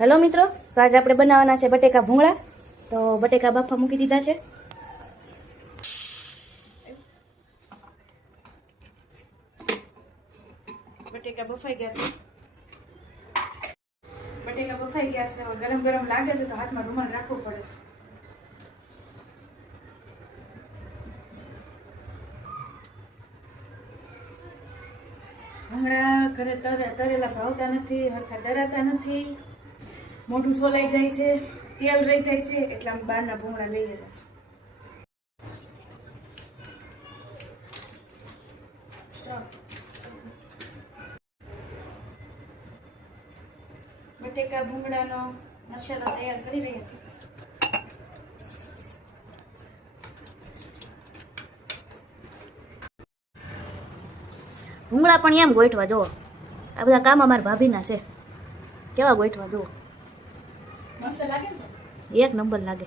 Hello મિત્રો, તો આજે આપણે બનાવવાના છે બટેકા ભૂંગળા. તો બટેકા બાફા મૂકી દીધા છે. બટેકા બફાઈ ગયા છે. હવે ગરમ ગરમ લાગે છે તો હાથમાં રૂમાલ રાખવું પડે છે. ભૂંગળા ઘરે તરેલા ભાવતા નથી, હરખા ડરાતા નથી, મોઢું સોલાઈ જાય છે, તેલ રહી જાય છે, એટલે અમે બહારના ભૂંગળા લઈ આવ્યા છે. બટેકા ભૂંગળાનો મસાલો તૈયાર કરી રહ્યા છીએ. ભૂંગળા પણ એમ ગોઠવા જુઓ, આ બધા કામ અમારા ભાભીના છે. કેવા ગોઠવા જુઓ, મસ્ત લાગે ને? એક નંબર લાગે.